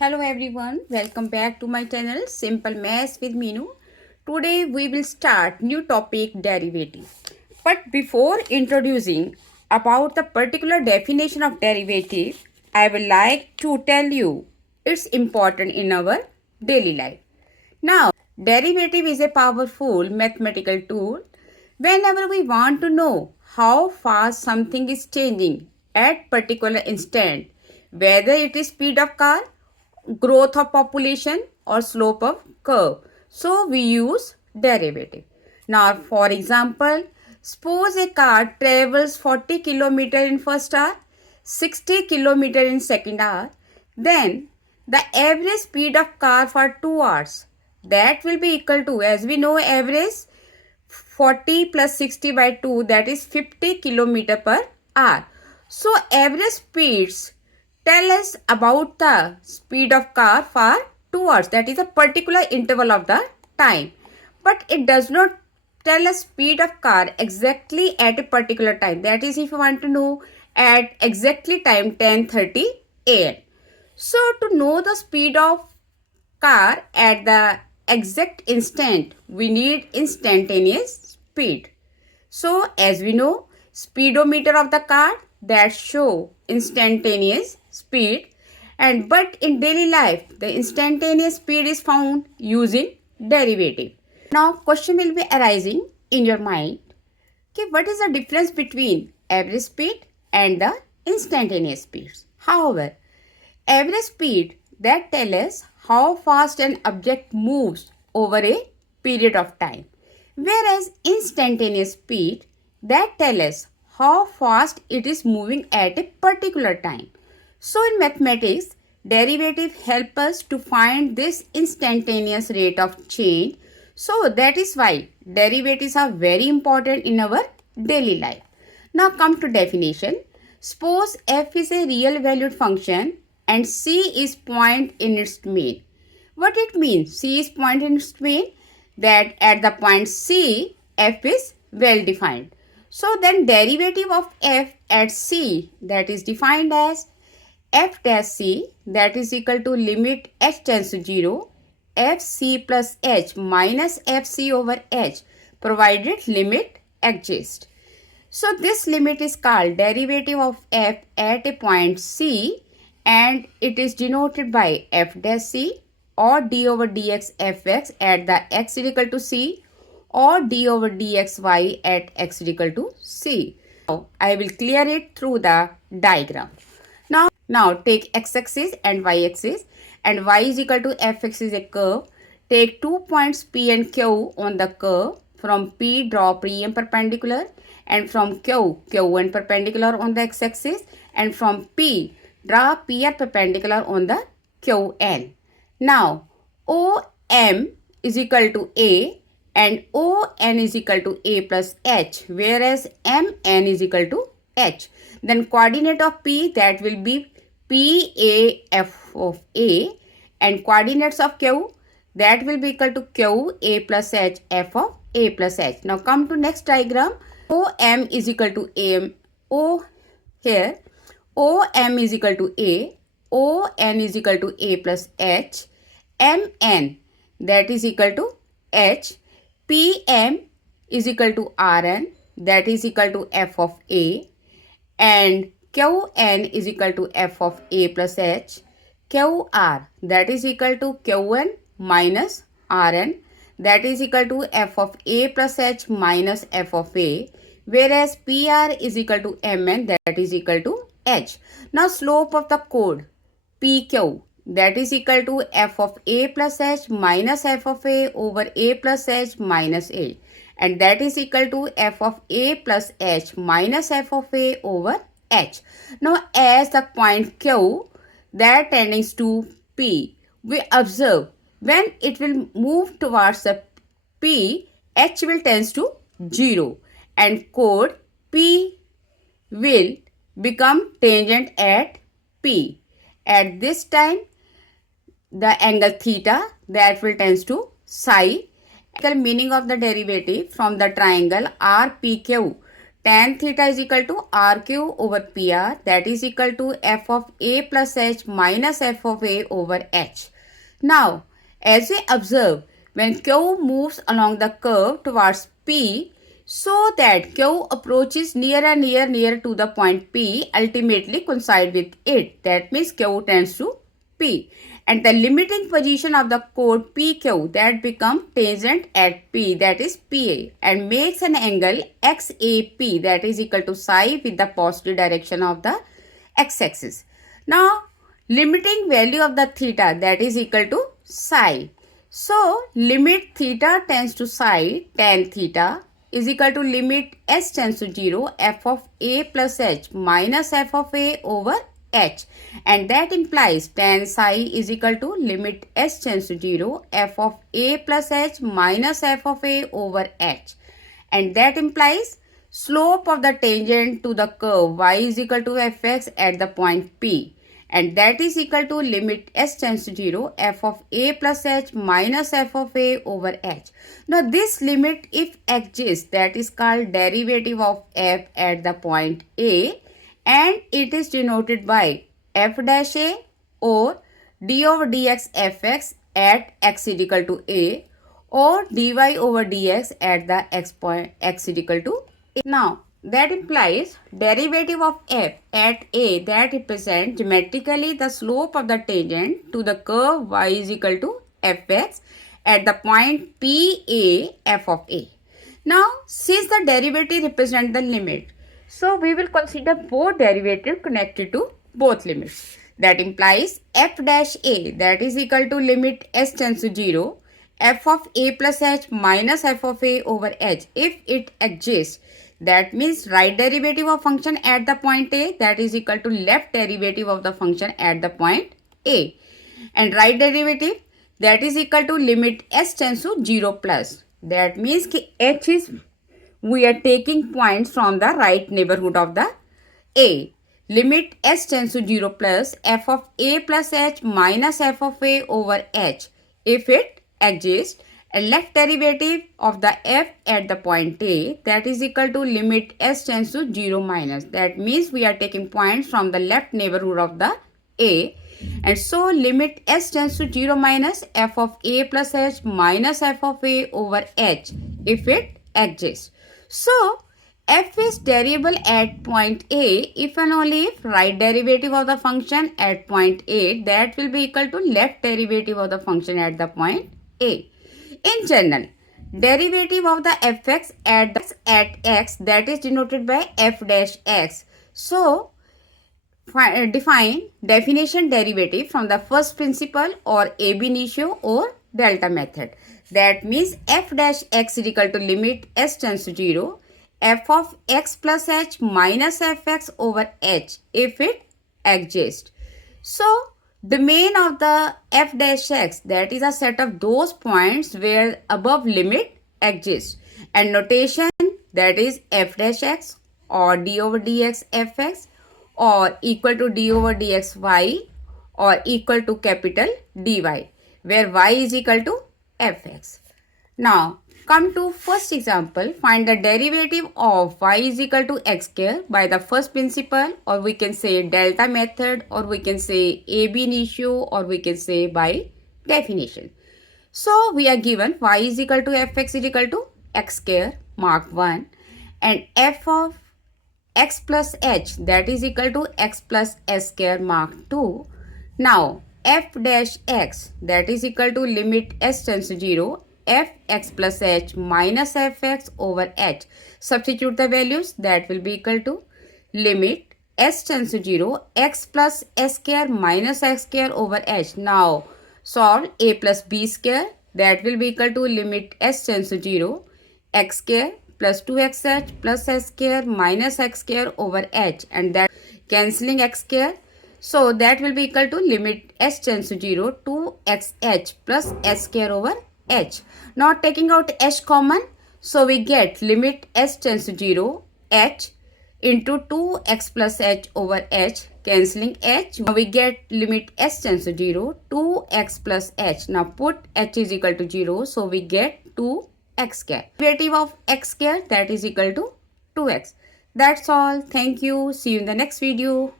Hello everyone, welcome back to my channel Simple Maths with Meenu. Today we will start new topic derivative. But before introducing about the particular definition of derivative, I would like to tell you it's important in our daily life. Now, derivative is a powerful mathematical tool. Whenever we want to know how fast something is changing at particular instant, whether it is speed of car, growth of population or slope of curve. So we use derivative. Now for example, suppose a car travels 40 km in first hour, 60 km in second hour, then the average speed of car for 2 hours, that will be equal to, as we know, average 40 plus 60 by 2, that is 50 km per hour. So average speeds tell us about the speed of car for 2 hours, that is a particular interval of the time, but it does not tell us speed of car exactly at a particular time, that is if you want to know at exactly time 10:30 am. So to know the speed of car at the exact instant, we need instantaneous speed. So as we know, speedometer of the car that show instantaneous speed, and but in daily life the instantaneous speed is found using derivative. Now question will be arising in your mind, okay, what is the difference between average speed and the instantaneous speeds? However, average speed that tells us how fast an object moves over a period of time, whereas instantaneous speed that tells us how fast it is moving at a particular time. So in mathematics, derivative help us to find this instantaneous rate of change. So that is why derivatives are very important in our daily life. Now come to definition. Suppose f is a real valued function and c is point in its domain. What it means? C is point in its domain, that at the point C, f is well defined. So then derivative of f at C, that is defined as f dash c, that is equal to limit h tends to 0, fc plus h minus fc over h, provided limit exists. So this limit is called derivative of f at a point C, and it is denoted by f dash c or d over dx fx at the x is equal to c, or d over dxy at x is equal to c. Now I will clear it through the diagram. Now take x-axis and y-axis, and y is equal to fx is a curve. Take 2 points P and Q on the curve. From P draw P and perpendicular, and from Q, Q1 perpendicular on the x-axis, and from P draw P and perpendicular on the Qn. Now OM is equal to A and ON is equal to A plus H, whereas MN is equal to H. Then coordinate of P, that will be PAF of A, and coordinates of Q, that will be equal to Q A plus H F of A plus H. Now come to next diagram. OM is equal to AM. Here OM is equal to A, ON is equal to A plus H, MN, that is equal to H, PM is equal to RN, that is equal to F of A, and Qn is equal to F of A plus H, QR, that is equal to Qn minus Rn, that is equal to F of A plus H minus F of A, whereas PR is equal to Mn, that is equal to H. Now slope of the chord PQ, that is equal to F of A plus H minus F of A over A plus H minus A, and that is equal to F of A plus H minus F of A over H. Now as the point Q that tending to P, we observe when it will move towards the P, H will tends to 0 and chord P will become tangent at P. At this time, the angle theta, that will tends to psi. The meaning of the derivative from the triangle RPQ tan theta is equal to r cube over PR, that is equal to f of a plus h minus f of a over h. Now, as we observe, when Q moves along the curve towards P, so that Q approaches nearer to the point P, ultimately coincide with it. That means Q tends to P. And the limiting position of the chord PQ that becomes tangent at P, that is PA, and makes an angle XAP, that is equal to psi with the positive direction of the x-axis. Now, limiting value of the theta, that is equal to psi. So, limit theta tends to psi, tan theta is equal to limit h tends to 0, f of a plus h minus f of a over h, and that implies tan psi is equal to limit h tends to 0, f of a plus h minus f of a over h, and that implies slope of the tangent to the curve y is equal to fx at the point P, and that is equal to limit s tends to 0, f of a plus h minus f of a over h. Now this limit, if exists, that is called derivative of f at the point A, and it is denoted by f dash a or d over dx fx at x is equal to a, or dy over dx at the x point x is equal to a. Now that implies derivative of f at a that represents geometrically the slope of the tangent to the curve y is equal to fx at the point PA f of a. Now since the derivative represents the limit, so we will consider both derivatives connected to both limits. That implies f dash a, that is equal to limit s tends to 0, f of a plus h minus f of a over h if it exists. That means right derivative of function at the point A, that is equal to left derivative of the function at the point A. And right derivative, that is equal to limit s tends to 0 plus. That means ki h is, we are taking points from the right neighborhood of the A. Limit s tends to 0 plus f of a plus h minus f of a over h if it exists. A left derivative of the f at the point A, that is equal to limit s tends to 0 minus. That means we are taking points from the left neighborhood of the A, and so limit s tends to 0 minus f of a plus h minus f of a over h if it exists. So f is variable at point A if and only if right derivative of the function at point A that will be equal to left derivative of the function at the point A. In general, derivative of the fx at x, that is denoted by f dash x. So, define definition derivative from the first principle or ab initio or delta method. That means f dash x is equal to limit s tends to 0, f of x plus h minus fx over h if it exists. So, domain of the f dash x, that is a set of those points where above limit exists, and notation, that is f dash x or d over dx fx or equal to d over dx y or equal to capital dy, where y is equal to fx. Now come to first example. Find the derivative of y is equal to x square by the first principle, or we can say delta method, or we can say ab initio, or we can say by definition. So we are given y is equal to fx is equal to x square, mark 1, and f of x plus h, that is equal to x plus s square, mark 2. Now f dash x, that is equal to limit s tends to 0, f x plus h minus fx over h. Substitute the values, that will be equal to limit s tends to 0, x plus s square minus x square over h. Now solve a plus b square, that will be equal to limit s tends to 0, x square plus 2xh plus s square minus x square over h, and that cancelling x square. So that will be equal to limit s tends to 0, 2xh plus s square over h. Now taking out h common, so we get limit s tends to 0, h into 2x plus h over h, cancelling h. Now we get limit s tends to 0, 2x plus h. Now put h is equal to 0, so we get 2x square. Derivative of x square, that is equal to 2x. That's all. Thank you. See you in the next video.